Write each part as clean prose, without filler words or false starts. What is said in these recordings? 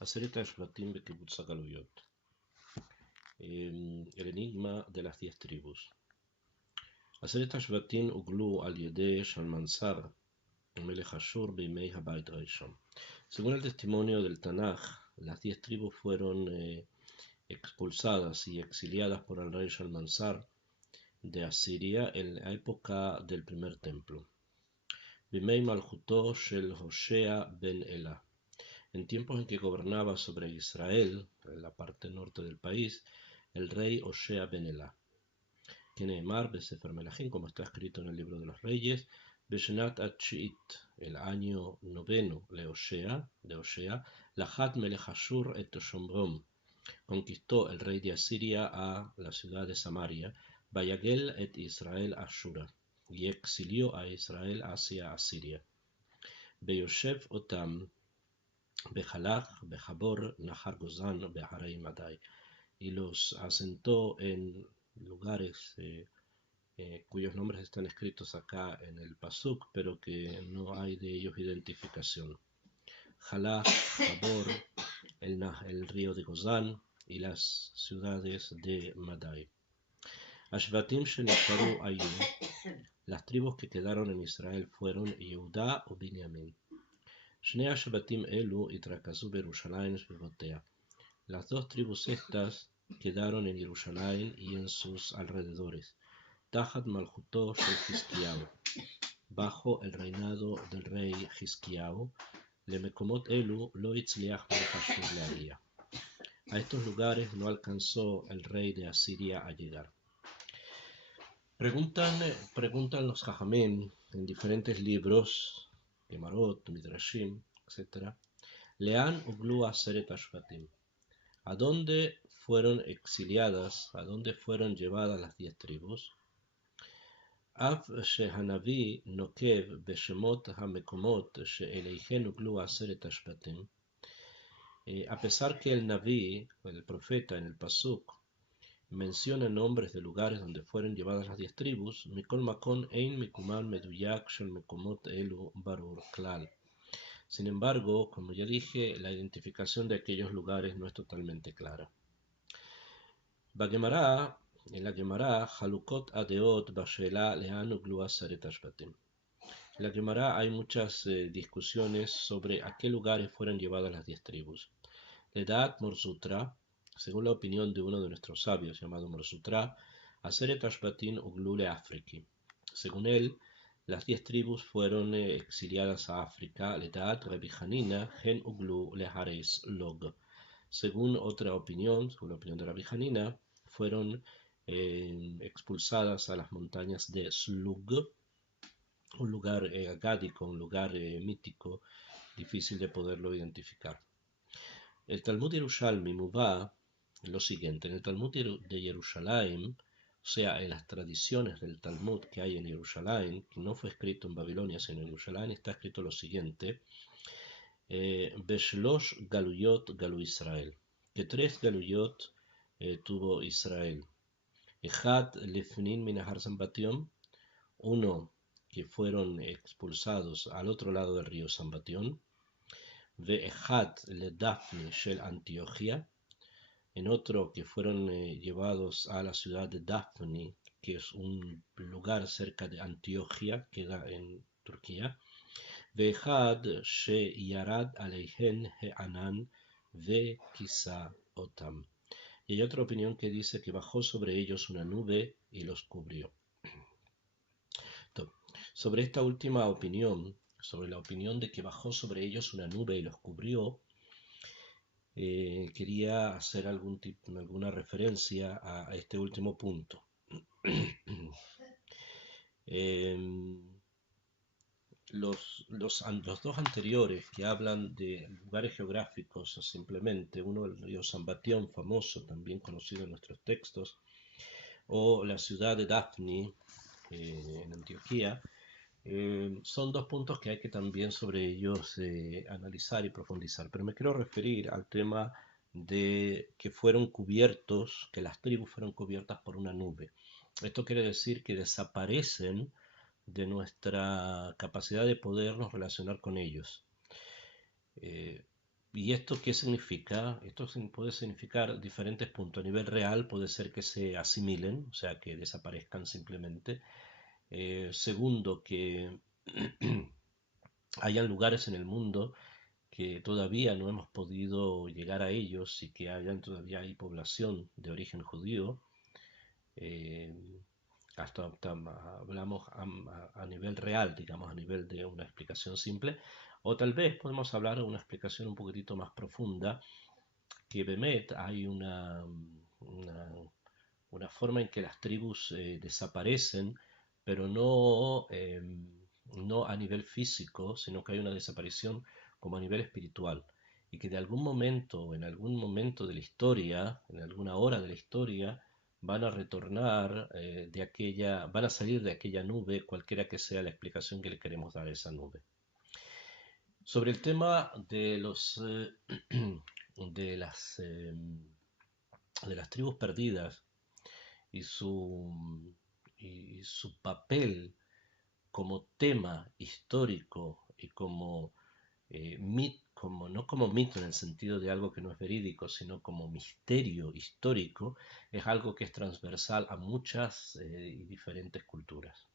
Aseret HaShvatim Bekibbutz HaGaluyot. El enigma de las 10 tribus. Aseret HaShvatim uglu al yedei Shalmansar Melech Ashur bimei Habayit Rishon. Según el testimonio del Tanaj, las 10 tribus fueron expulsadas y exiliadas por el rey Shalmansar de Asiria en la época del primer templo. Bimei Malchuto Shel Hoshea ben Elah. En tiempos en que gobernaba sobre Israel, en la parte norte del país, el rey Hoshea ben Elah. Keneemar besefer Melachim, como está escrito en el libro de los reyes, Beshenat Atchit, el año noveno de Hoshea, Lahat Melech Ashur et Shomron, conquistó el rey de Asiria a la ciudad de Samaria, Vayagel et Israel Ashura, y exilió a Israel hacia Asiria. Beyoshev Otam, Bejalach, Bejabor, Nahar Gozan, Beharei Madai, y los asentó en lugares cuyos nombres están escritos acá en el Pasuk, pero que no hay de ellos identificación. Jalach, Jabor, el río de Gozán y las ciudades de Madai. Ashvatim Shenikaru Ayu, las tribus que quedaron en Israel fueron Yehudá o Binyamin. Shnei Ashvatim Elu Itrakazu Berushalayim Shvivotea. Las dos tribus estas quedaron en Jerusalén y en sus alrededores. Tajat Malchuto Shel Hizkiyahu, bajo el reinado del rey Hizkiyahu, Lemekomot Elu Lo Itzliach Melech Ashur leagia. A estos lugares no alcanzó el rey de Asiria a llegar. Preguntan los Jajamim en diferentes libros, Gemarot, Midrashim, etc. Lean uglu aseret ashvatim. ¿A dónde fueron exiliadas, a dónde fueron llevadas las 10 tribus? Av shehanavi nokev beshemot hamekomot sheeleihen uglu aseret ashvatim. A pesar que el Naví, el profeta en el Pasuk, menciona nombres de lugares donde fueron llevadas las 10 tribus, Mikol Makon ein mikuman meduyak shel mekomot elu barur klal. Sin embargo, como ya dije, la identificación de aquellos lugares no es totalmente clara. En la Gemara, Halukot Adeot Bashela Lehan Uglu Aseret Ashvatim. En la Gemara hay muchas discusiones sobre a qué lugares fueron llevadas las 10 tribus. Ledat Morsutra, según la opinión de uno de nuestros sabios llamado Morsutra, Aseret Ashvatim Uglu le Afriki. Según él, las 10 tribus fueron exiliadas a África. Ledat Rabbi Hanina Hen Uglu le Hares Log. Según otra opinión, según la opinión de Rabbi Hanina, fueron expulsadas a las montañas de Slug, un lugar agádico, un lugar mítico, difícil de poderlo identificar. El Talmud Yerushalmi Mubá lo siguiente: en el Talmud de Jerusalén, o sea, en las tradiciones del Talmud que hay en Jerusalén, que no fue escrito en Babilonia, sino en Jerusalén, está escrito lo siguiente: Beshlosh Galuyot Galu Israel, que 3 Galuyot tuvo Israel. Echad Lefnin Minahar Zambatión, uno que fueron expulsados al otro lado del río Zambatión. Ve'echad Ledafni Shel Antioquia, en otro que fueron llevados a la ciudad de Dafni, que es un lugar cerca de Antioquia, queda en Turquía. Ve'echad She Yarad Aleihen He'anan Ve'kisa Otam. Y hay otra opinión que dice que bajó sobre ellos una nube y los cubrió. Sobre esta última opinión, sobre la opinión de que bajó sobre ellos una nube y los cubrió, quería hacer alguna referencia a este último punto. Los dos anteriores que hablan de lugares geográficos, simplemente uno el río Zambatión, famoso, también conocido en nuestros textos, o la ciudad de Dafni en Antioquía, son dos puntos que hay que también sobre ellos analizar y profundizar, pero me quiero referir al tema de que fueron cubiertos, que las tribus fueron cubiertas por una nube. Esto quiere decir que desaparecen de nuestra capacidad de podernos relacionar con ellos. ¿Y esto qué significa? Esto puede significar diferentes puntos. A nivel real puede ser que se asimilen, o sea, que desaparezcan simplemente. Segundo, que hayan lugares en el mundo que todavía no hemos podido llegar a ellos y que todavía hay población de origen judío. eh, hasta hablamos a nivel real, digamos, a nivel de una explicación simple, o tal vez podemos hablar de una explicación un poquitito más profunda, que Bemet hay una forma en que las tribus desaparecen, pero no a nivel físico, sino que hay una desaparición como a nivel espiritual. Y que de algún momento, en algún momento de la historia, en alguna hora de la historia, van a retornar van a salir de aquella nube, cualquiera que sea la explicación que le queremos dar a esa nube. Sobre el tema de las tribus perdidas, y su papel como tema histórico y no como mito en el sentido de algo que no es verídico, sino como misterio histórico, es algo que es transversal a muchas y diferentes culturas.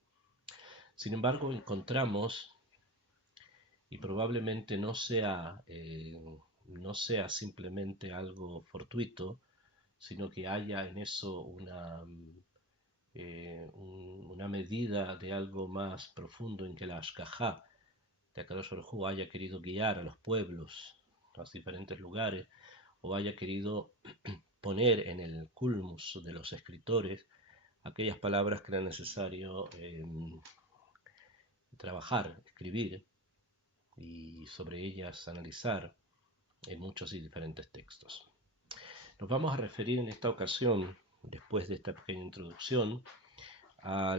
Sin embargo, encontramos, y probablemente no sea simplemente algo fortuito, sino que haya en eso una medida de algo más profundo en que la Ashkajá de Akadosh Baruj Hu haya querido guiar a los pueblos, a los diferentes lugares, o haya querido poner en el culmus de los escritores aquellas palabras que era necesario trabajar, escribir y sobre ellas analizar en muchos y diferentes textos. Nos vamos a referir en esta ocasión, después de esta pequeña introducción, a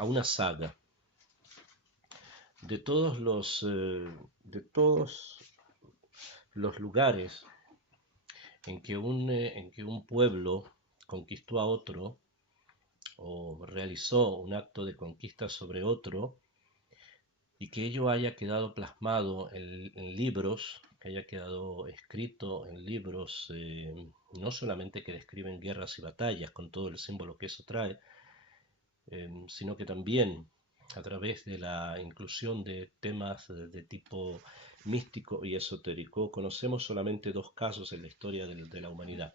una saga. De todos los lugares en que un pueblo conquistó a otro o realizó un acto de conquista sobre otro, y que ello haya quedado plasmado en libros, que haya quedado escrito en libros, no solamente que describen guerras y batallas con todo el símbolo que eso trae, sino que también a través de la inclusión de temas de tipo místico y esotérico. Conocemos solamente dos casos en la historia de la humanidad.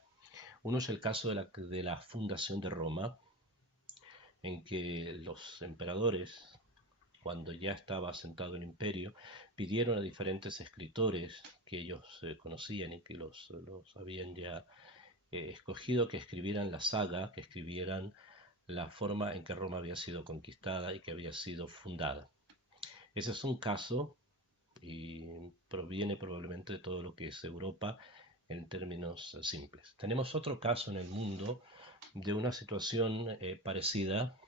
Uno es el caso de la fundación de Roma, en que los emperadores, cuando ya estaba asentado el imperio, pidieron a diferentes escritores que ellos conocían y que los habían ya escogido, que escribieran la saga, que escribieran la forma en que Roma había sido conquistada y que había sido fundada. Ese es un caso y proviene probablemente de todo lo que es Europa en términos simples. Tenemos otro caso en el mundo de una situación parecida,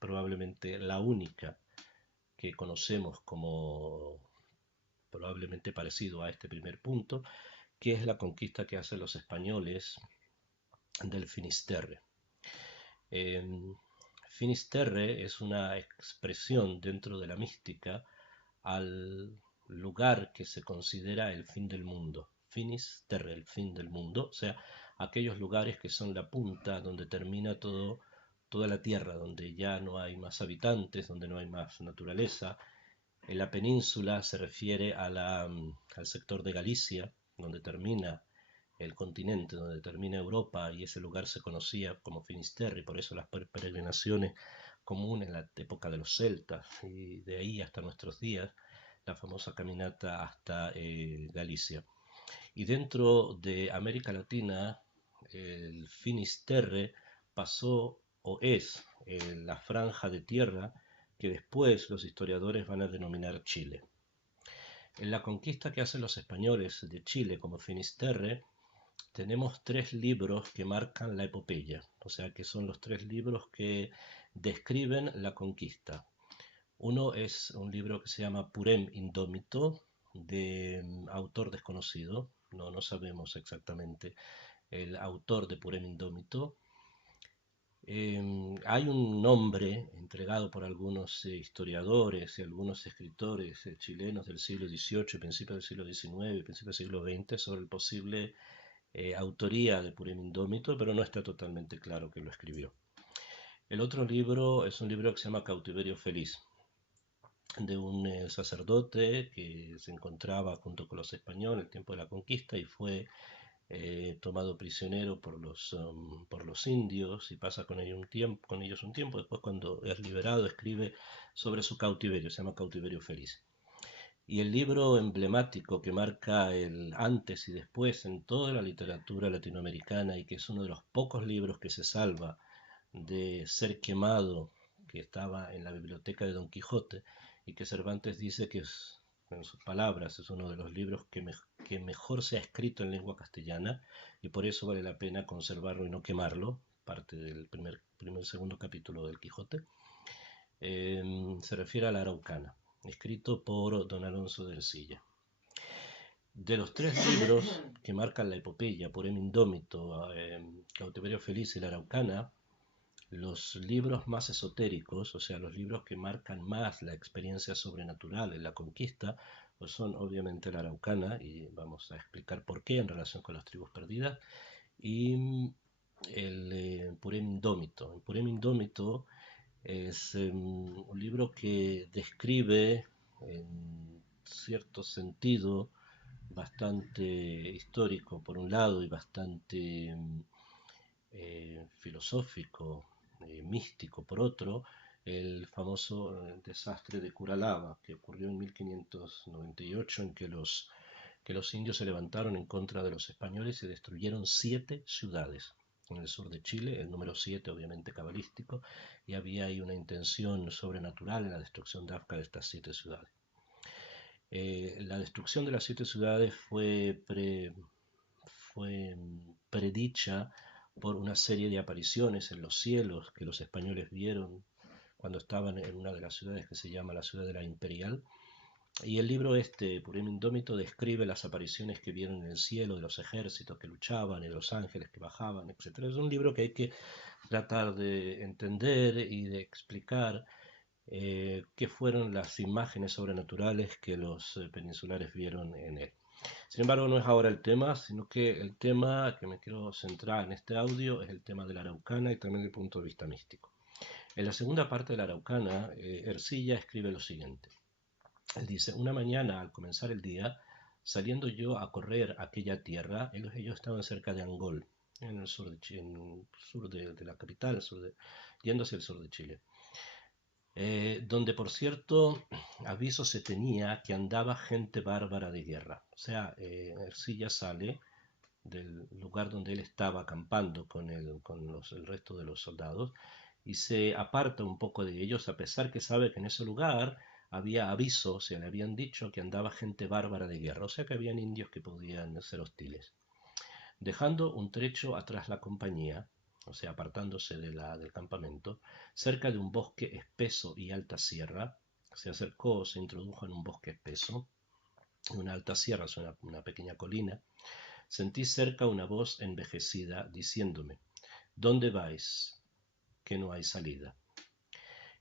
probablemente la única que conocemos como probablemente parecido a este primer punto, que es la conquista que hacen los españoles del Finisterre. Finisterre es una expresión dentro de la mística al lugar que se considera el fin del mundo. Finisterre, el fin del mundo, o sea, aquellos lugares que son la punta donde termina toda la tierra, donde ya no hay más habitantes, donde no hay más naturaleza. En la península se refiere al sector de Galicia, donde termina el continente, donde termina Europa, y ese lugar se conocía como Finisterre, y por eso las peregrinaciones comunes en la época de los celtas, y de ahí hasta nuestros días, la famosa caminata hasta Galicia. Y dentro de América Latina, el Finisterre pasó o es la franja de tierra que después los historiadores van a denominar Chile. En la conquista que hacen los españoles de Chile como Finisterre, tenemos tres libros que marcan la epopeya, o sea que son los tres libros que describen la conquista. Uno es un libro que se llama Purem Indómito, de autor desconocido, no sabemos exactamente el autor de Purem Indómito. Hay un nombre entregado por algunos historiadores y algunos escritores chilenos del siglo XVIII, principios del siglo XIX, principios del siglo XX, sobre el posible autoría de Purim Indómito, pero no está totalmente claro quién lo escribió. El otro libro es un libro que se llama Cautiverio Feliz, de un sacerdote que se encontraba junto con los españoles en el tiempo de la conquista y fue tomado prisionero por los indios y pasa con ellos un tiempo. Después, cuando es liberado, escribe sobre su cautiverio, se llama Cautiverio Feliz. Y el libro emblemático que marca el antes y después en toda la literatura latinoamericana y que es uno de los pocos libros que se salva de ser quemado, que estaba en la biblioteca de Don Quijote y que Cervantes dice que es, en sus palabras, es uno de los libros que mejor se ha escrito en lengua castellana y por eso vale la pena conservarlo y no quemarlo, parte del segundo capítulo del Quijote. Se refiere a la Araucana, escrito por don Alonso de Ercilla. De los tres libros que marcan la epopeya, Purim Indómito, Cautiverio Feliz y la Araucana, los libros más esotéricos, o sea, los libros que marcan más la experiencia sobrenatural en la conquista, pues son obviamente la Araucana, y vamos a explicar por qué en relación con las tribus perdidas, y el Purim Indómito. El Purim Indómito es un libro que describe en cierto sentido bastante histórico por un lado y bastante filosófico, místico por otro, el famoso desastre de Curalaba, que ocurrió en 1598, en que los indios se levantaron en contra de los españoles y destruyeron 7 ciudades en el sur de Chile, el número 7 obviamente cabalístico, y había ahí una intención sobrenatural en la destrucción de estas 7 ciudades. La destrucción de las 7 ciudades fue predicha por una serie de apariciones en los cielos que los españoles vieron cuando estaban en una de las ciudades que se llama la ciudad de la Imperial. Y el libro este, Purim Indómito, describe las apariciones que vieron en el cielo de los ejércitos que luchaban y de los ángeles que bajaban, etc. Es un libro que hay que tratar de entender y de explicar qué fueron las imágenes sobrenaturales que los peninsulares vieron en él. Sin embargo, no es ahora el tema, sino que el tema que me quiero centrar en este audio es el tema de la Araucana y también desde el punto de vista místico. En la segunda parte de la Araucana, Ercilla escribe lo siguiente. Él dice, una mañana al comenzar el día, saliendo yo a correr aquella tierra, ellos estaban cerca de Angol, en el sur de Chile, en el sur de la capital, yendo hacia el sur de Chile. Donde por cierto aviso se tenía que andaba gente bárbara de guerra. O sea, Ercilla sale del lugar donde él estaba acampando con el resto de los soldados y se aparta un poco de ellos a pesar que sabe que en ese lugar había aviso, se le habían dicho que andaba gente bárbara de guerra, o sea que habían indios que podían ser hostiles. Dejando un trecho atrás la compañía, o sea, apartándose del campamento, cerca de un bosque espeso y alta sierra, se acercó, se introdujo en un bosque espeso, una alta sierra, es una pequeña colina. Sentí cerca una voz envejecida diciéndome, ¿dónde vais? Que no hay salida.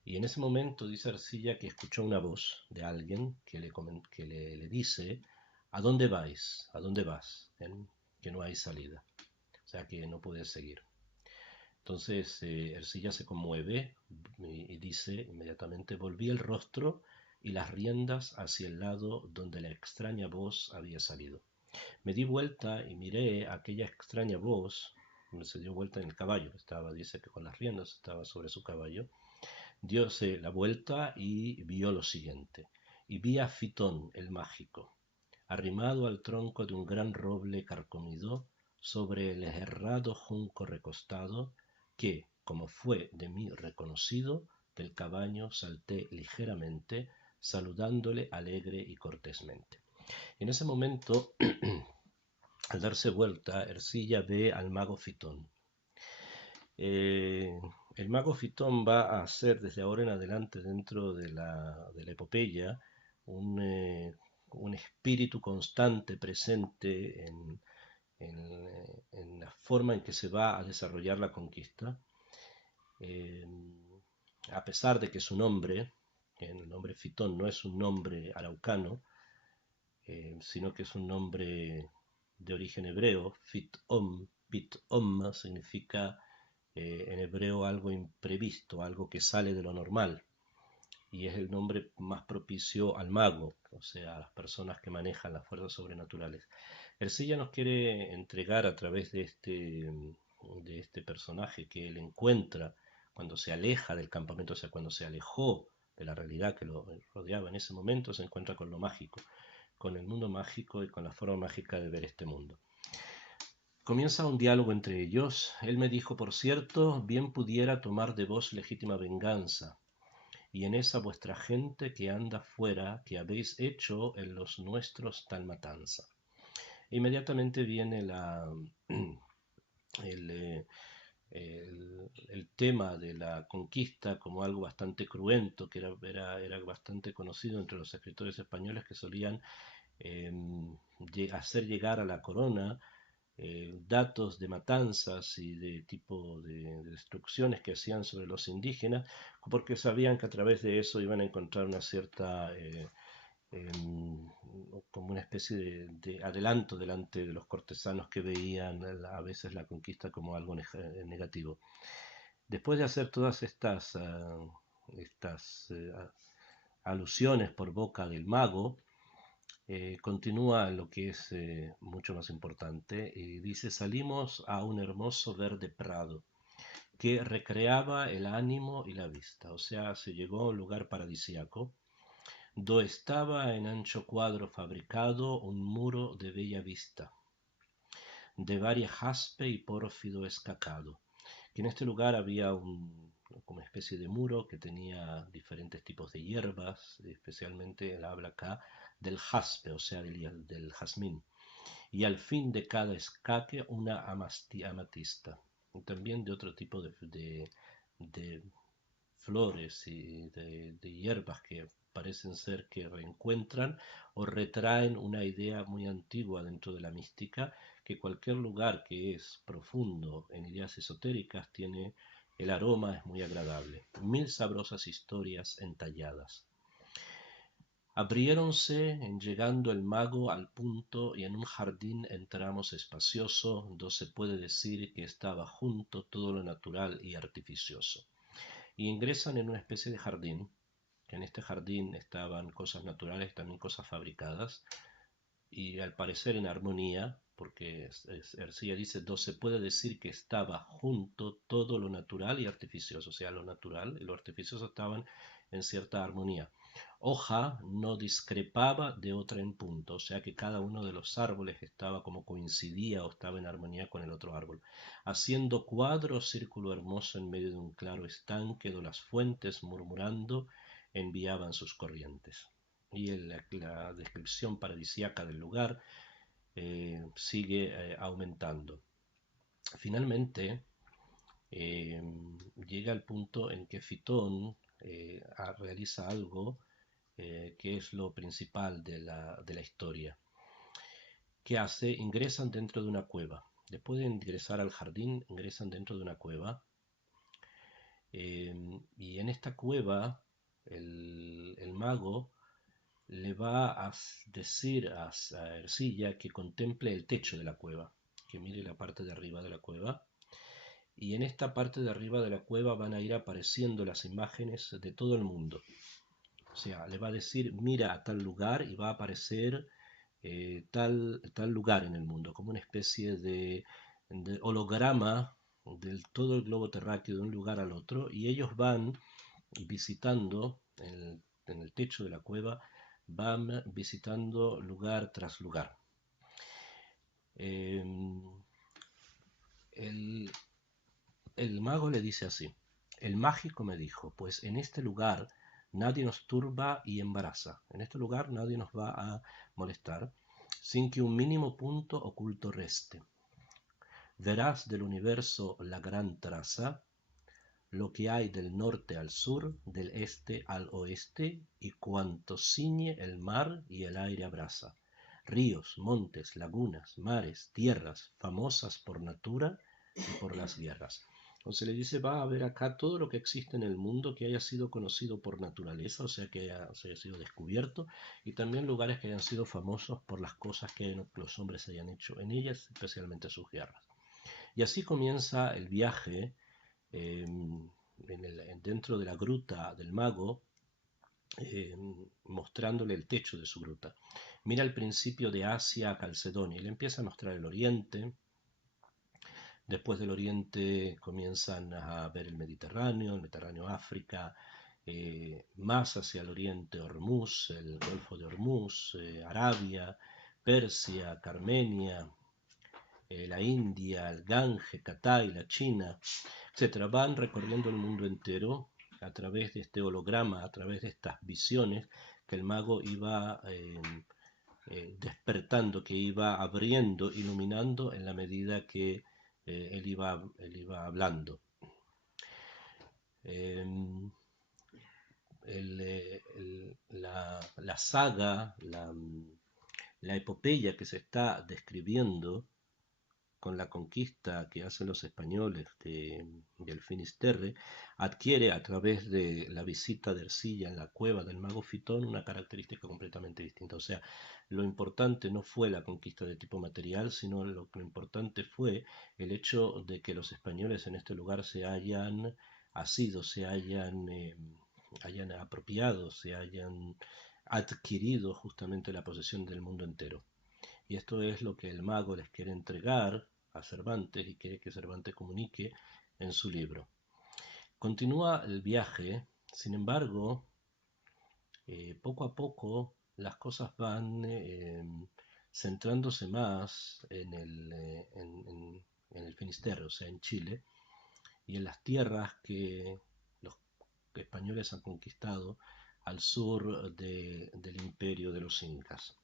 Y en ese momento dice Ercilla que escuchó una voz de alguien que le dice, ¿a dónde vais? ¿A dónde vas? Que no hay salida. O sea que no puedes seguir. Entonces Ercilla se conmueve y dice inmediatamente, volví el rostro y las riendas hacia el lado donde la extraña voz había salido. Me di vuelta y miré aquella extraña voz, se dio vuelta en el caballo, dice que con las riendas estaba sobre su caballo, diose la vuelta y vio lo siguiente, y vi a Fitón el mágico, arrimado al tronco de un gran roble carcomido, sobre el herrado junco recostado, que, como fue de mí reconocido, del caballo salté ligeramente, saludándole alegre y cortésmente. En ese momento, al darse vuelta, Ercilla ve al mago Fitón. El mago Fitón va a ser desde ahora en adelante dentro de la epopeya un espíritu constante presente en la forma en que se va a desarrollar la conquista Eh, a pesar de que su nombre, el nombre Fitón, no es un nombre araucano, sino que es un nombre de origen hebreo. Pitom significa en hebreo algo imprevisto, algo que sale de lo normal, y es el nombre más propicio al mago, o sea, a las personas que manejan las fuerzas sobrenaturales. Ercilla nos quiere entregar a través de este personaje que él encuentra cuando se aleja del campamento, o sea, cuando se alejó de la realidad que lo rodeaba en ese momento, se encuentra con lo mágico, con el mundo mágico y con la forma mágica de ver este mundo. Comienza un diálogo entre ellos. Él me dijo, por cierto, bien pudiera tomar de vos legítima venganza, y en esa vuestra gente que anda fuera, que habéis hecho en los nuestros tal matanza. Inmediatamente viene el, el tema de la conquista como algo bastante cruento, que era bastante conocido entre los escritores españoles que solían eh, hacer llegar a la corona datos de matanzas y de tipo de destrucciones que hacían sobre los indígenas, porque sabían que a través de eso iban a encontrar una cierta como una especie de adelanto delante de los cortesanos que veían a veces la conquista como algo negativo. Después de hacer todas estas alusiones por boca del mago, continúa lo que es mucho más importante y dice, salimos a un hermoso verde prado que recreaba el ánimo y la vista, o sea, se llegó a un lugar paradisíaco do estaba en ancho cuadro fabricado un muro de bella vista, de varia jaspe y pórfido escacado, que en este lugar había como especie de muro que tenía diferentes tipos de hierbas, especialmente él habla acá del jaspe, o sea, del jazmín, y al fin de cada escaque una amatista, y también de otro tipo de flores y de hierbas que parecen ser que reencuentran o retraen una idea muy antigua dentro de la mística, que cualquier lugar que es profundo en ideas esotéricas tiene el aroma, es muy agradable. Mil sabrosas historias entalladas. Abriéronse en llegando el mago al punto y en un jardín entramos espacioso, do se puede decir que estaba junto todo lo natural y artificioso, y ingresan en una especie de jardín, que en este jardín estaban cosas naturales, también cosas fabricadas, y al parecer en armonía, porque Ercilla dice, no se puede decir que estaba junto todo lo natural y artificioso, o sea, lo natural y lo artificioso estaban en cierta armonía. Hoja no discrepaba de otra en punto, o sea que cada uno de los árboles estaba como coincidía o estaba en armonía con el otro árbol, haciendo cuadro círculo hermoso en medio de un claro estanque donde las fuentes murmurando enviaban sus corrientes. Y la descripción paradisíaca del lugar sigue aumentando. Finalmente, eh, llega el punto en que Fitón realiza algo que es lo principal de la historia. ¿Qué hace? Ingresan dentro de una cueva. Después de ingresar al jardín, ingresan dentro de una cueva. Y en esta cueva, el mago le va a decir a Ercilla que contemple el techo de la cueva, que mire la parte de arriba de la cueva. Y en esta parte de arriba de la cueva van a ir apareciendo las imágenes de todo el mundo. O sea, le va a decir, mira a tal lugar y va a aparecer tal lugar en el mundo, como una especie de holograma del todo el globo terráqueo de un lugar al otro, y ellos van visitando en el techo de la cueva, van visitando lugar tras lugar. Eh, el, el mago le dice así, el mágico me dijo, pues en este lugar nadie nos turba y embaraza, en este lugar nadie nos va a molestar, sin que un mínimo punto oculto reste. Verás del universo la gran traza, lo que hay del norte al sur, del este al oeste, y cuanto ciñe el mar y el aire abraza. Ríos, montes, lagunas, mares, tierras, famosas por natura y por las guerras. O se le dice, va a haber acá todo lo que existe en el mundo que haya sido conocido por naturaleza, o sea, que haya sido descubierto, y también lugares que hayan sido famosos por las cosas que los hombres hayan hecho en ellas, especialmente sus guerras. Y así comienza el viaje dentro de la gruta del mago, mostrándole el techo de su gruta. Mira el principio de Asia a Calcedonia y le empieza a mostrar el oriente. Después del oriente comienzan a ver el Mediterráneo, África, más hacia el oriente Hormuz, el Golfo de Hormuz, Arabia, Persia, Carmenia, la India, el Gange, Catay, la China, etcétera. Van recorriendo el mundo entero a través de este holograma, a través de estas visiones que el mago iba despertando, que iba abriendo, iluminando en la medida que él iba hablando. Eh, la saga, la epopeya que se está describiendo con la conquista que hacen los españoles del Finisterre, adquiere a través de la visita de Ercilla en la cueva del mago Fitón una característica completamente distinta. O sea, lo importante no fue la conquista de tipo material, sino lo importante fue el hecho de que los españoles en este lugar se hayan asido, hayan apropiado, se hayan adquirido justamente la posesión del mundo entero. Y esto es lo que el mago les quiere entregar a Cervantes y quiere que Cervantes comunique en su libro. Continúa el viaje, sin embargo, poco a poco las cosas van centrándose más en el Finisterre, o sea, en Chile, y en las tierras que los españoles han conquistado al sur del imperio de los incas.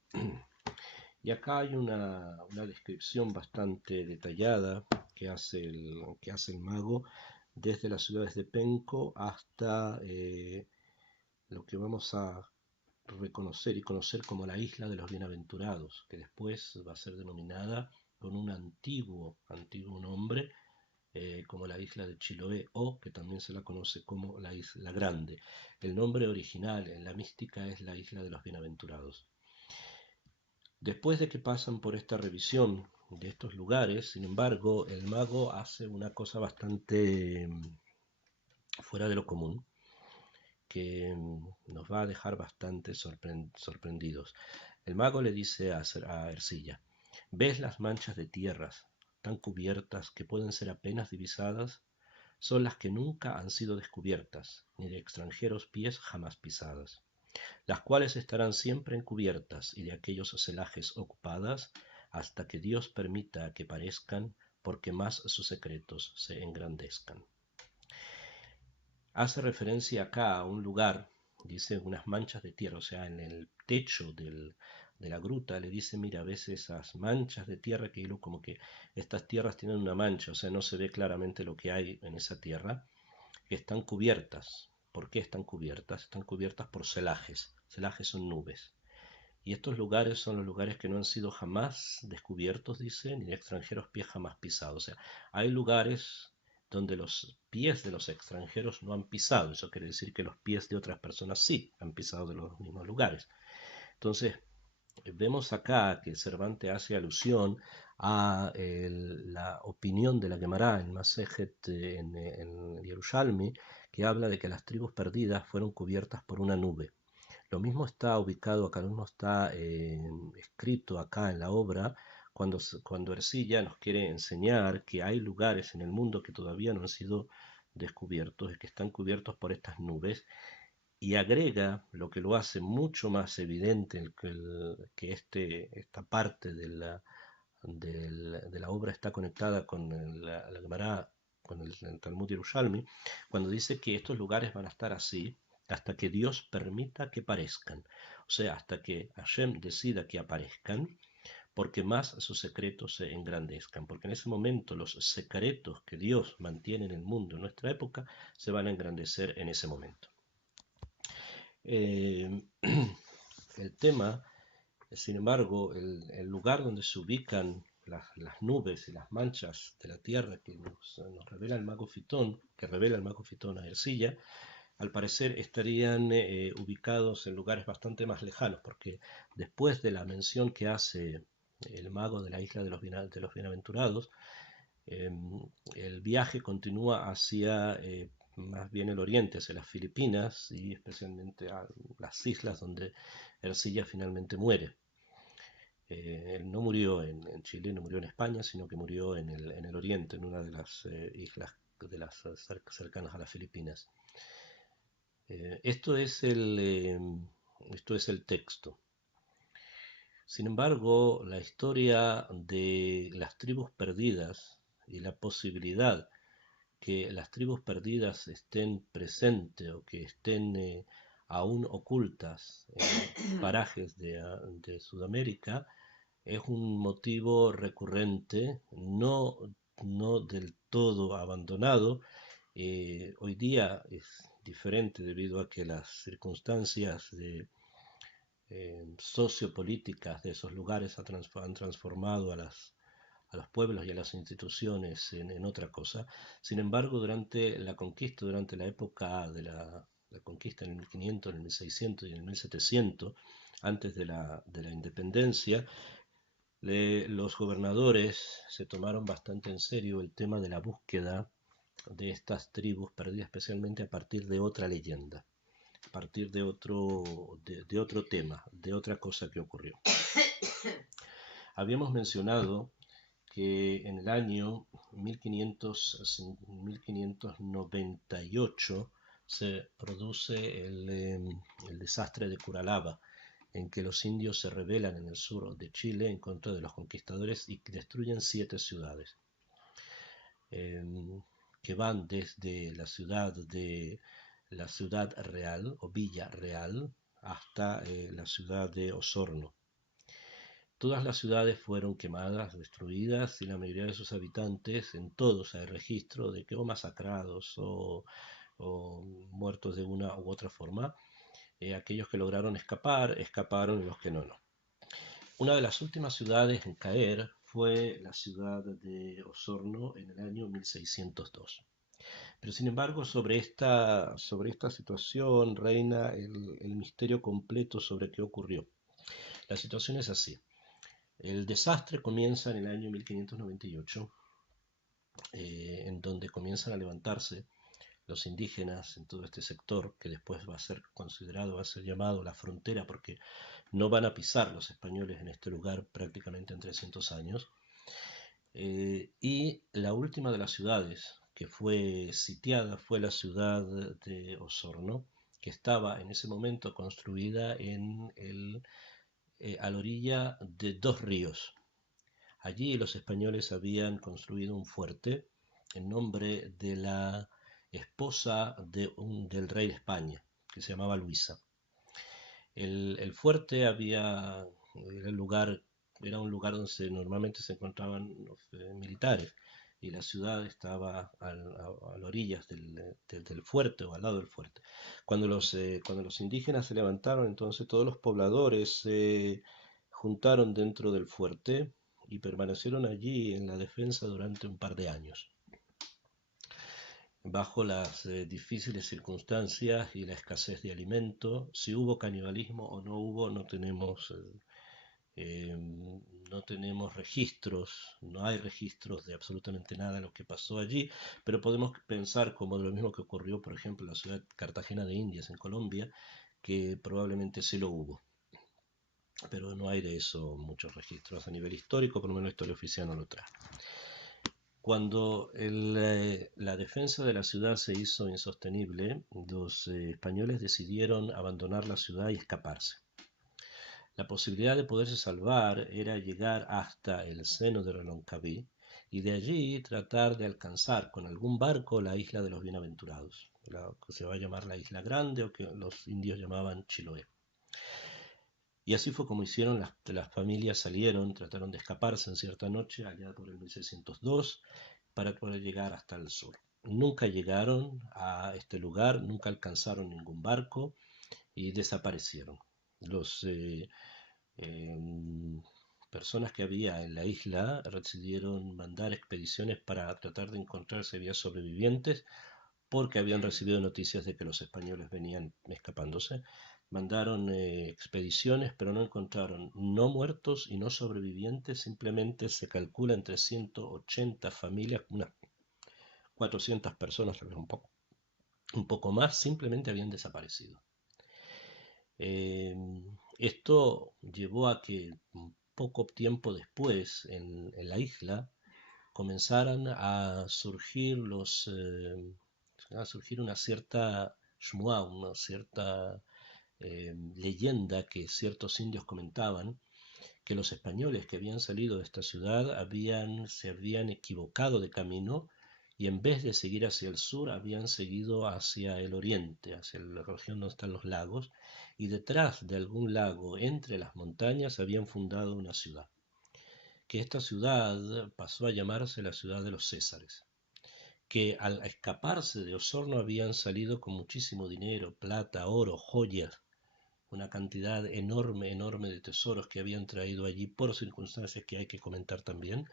Y acá hay una descripción bastante detallada que hace el mago desde las ciudades de Penco hasta lo que vamos a reconocer y conocer como la isla de los bienaventurados, que después va a ser denominada con un antiguo nombre, como la isla de Chiloé, o que también se la conoce como la isla Grande. El nombre original en la mística es la isla de los bienaventurados. Después de que pasan por esta revisión de estos lugares, sin embargo, el mago hace una cosa bastante fuera de lo común, que nos va a dejar bastante sorprendidos. El mago le dice a Ercilla, ¿ves las manchas de tierras tan cubiertas que pueden ser apenas divisadas? Son las que nunca han sido descubiertas, ni de extranjeros pies jamás pisadas, las cuales estarán siempre encubiertas y de aquellos celajes ocupadas hasta que Dios permita que parezcan, porque más sus secretos se engrandezcan. Hace referencia acá a un lugar, dice unas manchas de tierra, o sea, en el techo de la gruta le dice, mira, ves esas manchas de tierra que como que estas tierras tienen una mancha, o sea, no se ve claramente lo que hay en esa tierra, que están cubiertas. ¿Por qué están cubiertas? Están cubiertas por celajes. Celajes son nubes. Y estos lugares son los lugares que no han sido jamás descubiertos, dice, ni de extranjeros pies jamás pisados. O sea, hay lugares donde los pies de los extranjeros no han pisado. Eso quiere decir que los pies de otras personas sí han pisado de los mismos lugares. Entonces, vemos acá que Cervantes hace alusión a la opinión de la Gemara en Masejet en Yerushalmi, que habla de que las tribus perdidas fueron cubiertas por una nube. Lo mismo está ubicado acá, lo mismo está escrito acá en la obra, cuando Ercilla nos quiere enseñar que hay lugares en el mundo que todavía no han sido descubiertos y que están cubiertos por estas nubes, y agrega lo que lo hace mucho más evidente que esta parte de la obra está conectada con la Gemara, con el Talmud Yerushalmi, cuando dice que estos lugares van a estar así hasta que Dios permita que parezcan, o sea, hasta que Hashem decida que aparezcan, porque más sus secretos se engrandezcan, porque en ese momento los secretos que Dios mantiene en el mundo en nuestra época se van a engrandecer en ese momento. El tema, sin embargo, el lugar donde se ubican las nubes y las manchas de la tierra que nos revela el mago Fitón, que revela el mago Fitón a Ercilla, al parecer estarían ubicados en lugares bastante más lejanos, porque después de la mención que hace el mago de la isla de los bienaventurados, eh, el viaje continúa hacia más bien el oriente, hacia las Filipinas y especialmente a las islas donde Ercilla finalmente muere. Él no murió en Chile, no murió en España, sino que murió en el oriente, en una de las islas de las cercanas a las Filipinas. Esto es esto es el texto. Sin embargo, la historia de las tribus perdidas y la posibilidad que las tribus perdidas estén presentes o que estén aún ocultas en parajes de Sudamérica es un motivo recurrente, no del todo abandonado. Hoy día es diferente debido a que las circunstancias sociopolíticas de esos lugares han transformado a los pueblos y a las instituciones en otra cosa. Sin embargo, durante la conquista, durante la época de la conquista en el 1500, en el 1600 y en el 1700, antes de la independencia, los gobernadores se tomaron bastante en serio el tema de la búsqueda de estas tribus perdidas, especialmente a partir de otra leyenda, a partir de otro tema, de otra cosa que ocurrió. Habíamos mencionado que en el año 1598 se produce el desastre de Curalaba, en que los indios se rebelan en el sur de Chile en contra de los conquistadores y destruyen 7 ciudades, eh, que van desde la ciudad real o Villa Real hasta la ciudad de Osorno. Todas las ciudades fueron quemadas, destruidas y la mayoría de sus habitantes, en todos hay registro de que o masacrados o muertos de una u otra forma. Aquellos que lograron escapar, escaparon y los que no. Una de las últimas ciudades en caer fue la ciudad de Osorno en el año 1602. Pero sin embargo, sobre esta situación reina el misterio completo sobre qué ocurrió. La situación es así. El desastre comienza en el año 1598, en donde comienzan a levantarse los indígenas en todo este sector, que después va a ser considerado, va a ser llamado la frontera, porque no van a pisar los españoles en este lugar prácticamente en 300 años. Y la última de las ciudades que fue sitiada fue la ciudad de Osorno, que estaba en ese momento construida a la orilla de 2 ríos. Allí los españoles habían construido un fuerte en nombre de la esposa del rey de España, que se llamaba Luisa. El fuerte era un lugar donde normalmente se encontraban los militares y la ciudad estaba a las orillas del fuerte o al lado del fuerte. Cuando los indígenas se levantaron, entonces todos los pobladores se juntaron dentro del fuerte y permanecieron allí en la defensa durante un par de años, bajo las difíciles circunstancias y la escasez de alimento. Si hubo canibalismo o no hubo, no tenemos registros, no hay registros de absolutamente nada de lo que pasó allí, pero podemos pensar como de lo mismo que ocurrió, por ejemplo, en la ciudad Cartagena de Indias, en Colombia, que probablemente sí lo hubo. Pero no hay de eso muchos registros a nivel histórico, por lo menos la historia oficial no lo trae. Cuando la defensa de la ciudad se hizo insostenible, los españoles decidieron abandonar la ciudad y escaparse. La posibilidad de poderse salvar era llegar hasta el seno de Reloncaví y de allí tratar de alcanzar con algún barco la isla de los Bienaventurados, la que se va a llamar la Isla Grande o que los indios llamaban Chiloé. Y así fue como hicieron, las familias salieron, trataron de escaparse en cierta noche, allá por el 1602, para poder llegar hasta el sur. Nunca llegaron a este lugar, nunca alcanzaron ningún barco y desaparecieron. Los personas que había en la isla decidieron mandar expediciones para tratar de encontrar si había sobrevivientes, porque habían recibido noticias de que los españoles venían escapándose. Mandaron expediciones, pero no encontraron no muertos y no sobrevivientes, simplemente se calcula entre 180 familias, unas 400 personas, tal vez un poco más, simplemente habían desaparecido. Eh, Esto llevó a que poco tiempo después en la isla comenzaran a surgir una cierta shmuá, una cierta leyenda que ciertos indios comentaban, que los españoles que habían salido de esta ciudad se habían equivocado de camino y en vez de seguir hacia el sur habían seguido hacia el oriente, hacia la región donde están los lagos, y detrás de algún lago entre las montañas habían fundado una ciudad, que esta ciudad pasó a llamarse la ciudad de los Césares, que al escaparse de Osorno habían salido con muchísimo dinero, plata, oro, joyas, una cantidad enorme, enorme de tesoros que habían traído allí por circunstancias que hay que comentar también,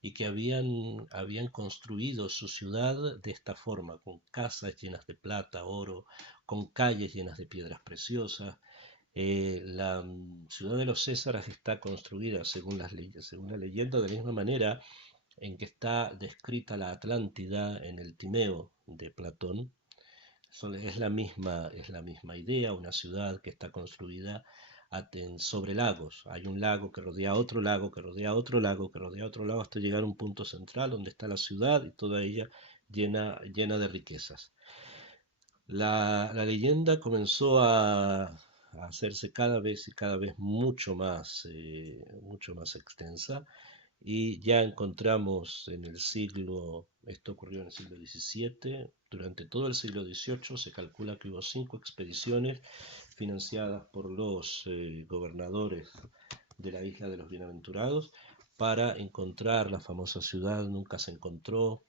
y que habían construido su ciudad de esta forma, con casas llenas de plata, oro, con calles llenas de piedras preciosas. La ciudad de los Césares está construida, según la leyenda, de la misma manera en que está descrita la Atlántida en el Timeo de Platón. Es la misma idea, una ciudad que está construida sobre lagos. Hay un lago que rodea otro lago, que rodea otro lago, que rodea otro lago, hasta llegar a un punto central donde está la ciudad y toda ella llena de riquezas. La leyenda comenzó a hacerse cada vez mucho más extensa, y ya encontramos esto ocurrió en el siglo XVII, durante todo el siglo XVIII se calcula que hubo 5 expediciones financiadas por los gobernadores de la isla de los Bienaventurados para encontrar la famosa ciudad. Nunca se encontró,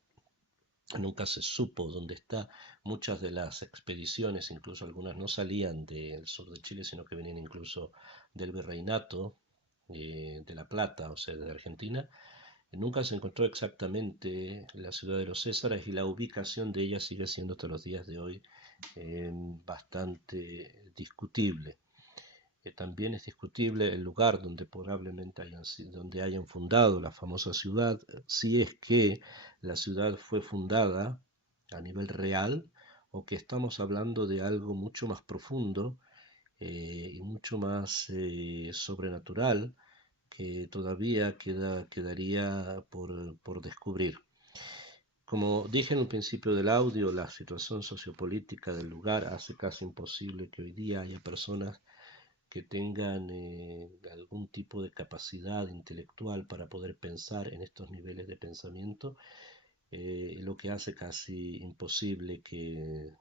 nunca se supo dónde está. Muchas de las expediciones, incluso algunas, no salían del sur de Chile, sino que venían incluso del virreinato de La Plata, o sea, de Argentina. Nunca se encontró exactamente la ciudad de los Césares, y la ubicación de ella sigue siendo hasta los días de hoy bastante discutible. También es discutible el lugar donde probablemente donde hayan fundado la famosa ciudad, si es que la ciudad fue fundada a nivel real o que estamos hablando de algo mucho más profundo y mucho más sobrenatural, que todavía quedaría por descubrir. Como dije en el principio del audio, la situación sociopolítica del lugar hace casi imposible que hoy día haya personas que tengan algún tipo de capacidad intelectual para poder pensar en estos niveles de pensamiento, lo que hace casi imposible que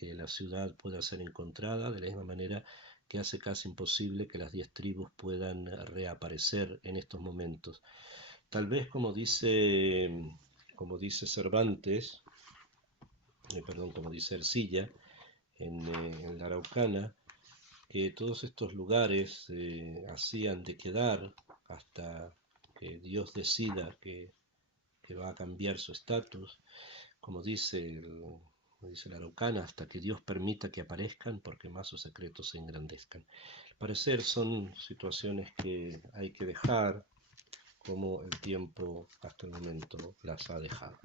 la ciudad pueda ser encontrada, de la misma manera que hace casi imposible que las 10 tribus puedan reaparecer en estos momentos. Tal vez como dice Cervantes, como dice Ercilla en la Araucana, que todos estos lugares hacían de quedar hasta que Dios decida que va a cambiar su estatus, como dice la Araucana, hasta que Dios permita que aparezcan, porque más sus secretos se engrandezcan. Al parecer son situaciones que hay que dejar como el tiempo hasta el momento las ha dejado.